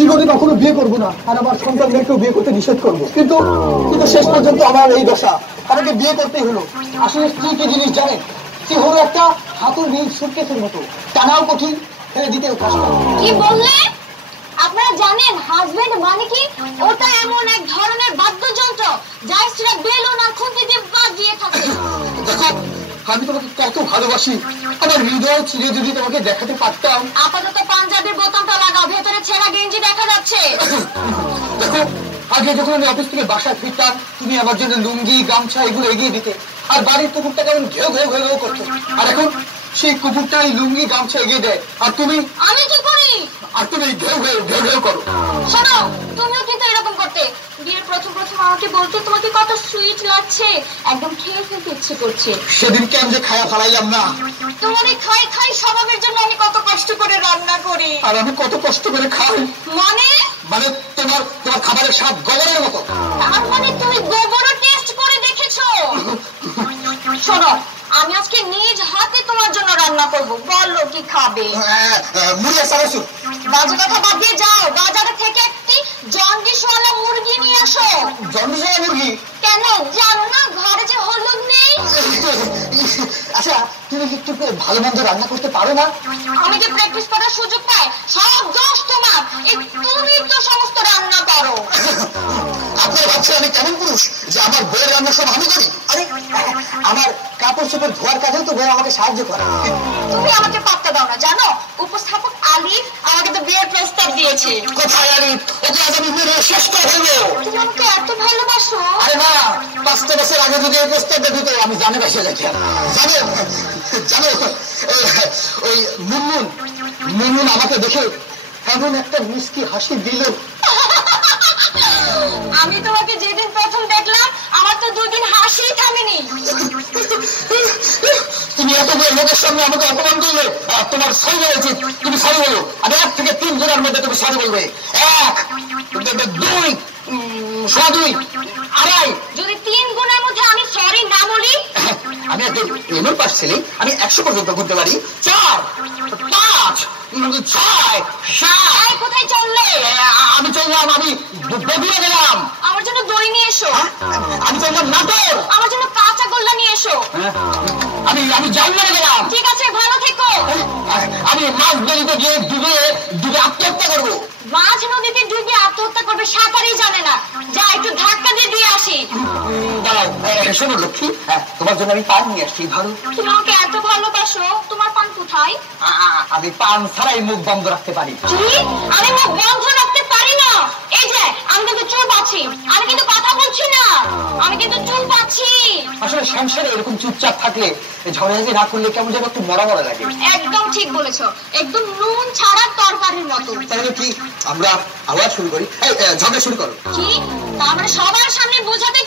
জীবনে কখনো বিয়ে করবো না, আর আমার সন্তান মেয়েকেও বিয়ে করতে নিষেধ করবো, কিন্তু কিন্তু শেষ পর্যন্ত আমার এই দশা, আমাকে বিয়ে করতেই হলো। আসলে স্ত্রী কি জিনিস জানেন? স্ত্রী হলো একটা হাতুর নীল সুটকেসের মতো, টানাও কঠিন, ফেলে দিতেও কষ্ট। কি বললে? আপনারা জানেন হাজবেন্ড মানে কি? ওটা এমন এক ধরনের বাদ্যযন্ত্র যা স্ত্রীরা বেলুন আর খুন্তি দিয়ে বাজিয়ে থাকে। দেখো, আমি তোমাকে কত ভালোবাসি, আমার হৃদয় চিরে যদি তোমাকে দেখাতে পারতাম। আপাতত পাঞ্জাবির বোতামটা লাগাও, ভেতরে ছেঁড়া গেঞ্জি দেখা যাচ্ছে। দেখো, আগে যখন আমি অফিস থেকে বাসায় ফিরতাম, তুমি আমার জন্য লুঙ্গি গামছা এগুলো এগিয়ে দিতে, আর বাড়ির কুকুরটা কেমন ঘেউ ঘেউ ঘেউ ঘেউ করতো, আর এখন সেই কুকুরটা এই লুঙ্গি গামছা এগিয়ে দেয়, আর তুমি আমি কি করি? আর তুমি ঘেউ ঘেউ ঘেউ ঘেউ করো। শোনো, তুমিও কিন্তু এরকম করতে। বিয়ের প্রথম প্রথম আমাকে বলতে তোমাকে কত সুইট লাগছে, একদম খেয়ে ফেলতে ইচ্ছে করছে। সেদিনকে আমি যে খায়া ফালাইলাম না, তোমার এই খাই খাই স্বভাবের জন্য আমি কত কষ্ট করে রান্না করি। আর আমি কত কষ্ট করে খাই, মানে মানে তোমার তোমার খাবারের স্বাদ গোবরের মতো। তার মানে তুমি গোবরও টেস্ট করে দেখেছো? শোনো, আমি আজকে নিজ হাতে তোমার জন্য রান্না করব, বলো কি খাবে? মুড়ি আর চানাচুর। বাজে কথা বাদ দিয়ে যাও, বাজারে থেকে একটি জন্ডিসওয়ালা মুরগি নিয়ে আসো। জন্ডিসওয়ালা মুরগি? কেন জানো না ঘরে যে হলুদ নেই? আচ্ছা, তুমি একটু ভালো মন্দ রান্না করতে পারো না? আমি যে প্র্যাকটিস করার সুযোগ পাই, সব দোষ তোমার। তুমি তো সমস্ত রান্না করো। আপনার ভাবছেন আমি কেমন পুরুষ যে আমার বইয়ের রান্না সব আমি করি? আরে আমার কাপড় চোপড় ধোয়ার কাজেও তো বই আমাকে সাহায্য করে। তুমি আমাকে পাত্তা দাও না, জানো উপস্থাপক আলিফ আমাকে তো বিয়ের প্রস্তাব দিয়েছে। কোথায় আলিফ? ওকে আজ আমি মেরে শেষ করে ফেলবো। তুমি আমাকে এত ভালোবাসো? আরে না, 5 বছর আগে যদি এই প্রস্তাবটা দিত আমি জানে বেসে যেতাম। জানো ওই মুনমুন আমাকে দেখে এমন একটা মিষ্টি হাসি দিল। আমি তোমাকে যেদিন প্রথম দেখলাম আমার তো 2 দিন হাসি থামেনি। তুমি এত বড় লোকের সামনে আমাকে অপমান করলে, তোমার সরি বলা উচিত। তুমি সরি বলো, আর 1 থেকে 3 জনের মধ্যে তুমি সরি বলবে। 1, 2, 2, 2.5। যদি 3 গুণের মধ্যে আমি সরি না বলি? আমি একজন এমন পাস ছেলে, আমি 100 পর্যন্ত করতে পারি। 4, 5, 6, 7। কোথায় চললে? আমি চললাম, আমি বেরিয়ে গেলাম। আমার জন্য দই নিয়ে এসো। আমি চললাম নাটোর। আমার জন্য কাঁচা গোল্লা নিয়ে এসো। আমি জার্মানি গেলাম। ঠিক আছে, ভালো থেকো। আমি মাছ নদীতে গিয়ে ডুবে আত্মহত্যা করবো। মাঝ নদীতে ডুবে আত্মহত্যা করবে, সাঁতারই জানে না। যা একটু ধাক্কা দিয়ে আসি। দাঁড়াও, শোনো লক্ষ্মী, তোমার জন্য আমি পান নিয়ে আসছি। ভালো, তুমি আমাকে এত ভালোবাসো, তোমার পান কোথায়? আমি পান ছাড়াই মুখ বন্ধ রাখতে পারি। কি? আমি মুখ বন্ধ রাখতে পারি না? এই যে আমি কিন্তু চুল পাচ্ছি, আমি কিন্তু কথা বলছি না, আমি কিন্তু চুল পাচ্ছি। আসলে সংসারে এরকম চুপচাপ থাকলে, ঝগড়াঝাটি না করলে কেমন যেন একটু মরা মরা লাগে। একদম ঠিক বলেছো, একদম নুন ছাড়া তরকারির মতো। তাহলে কি আমরা আবার শুরু করি? ঝগড়া শুরু করো। কি? আমরা সবার সামনে বোঝাতে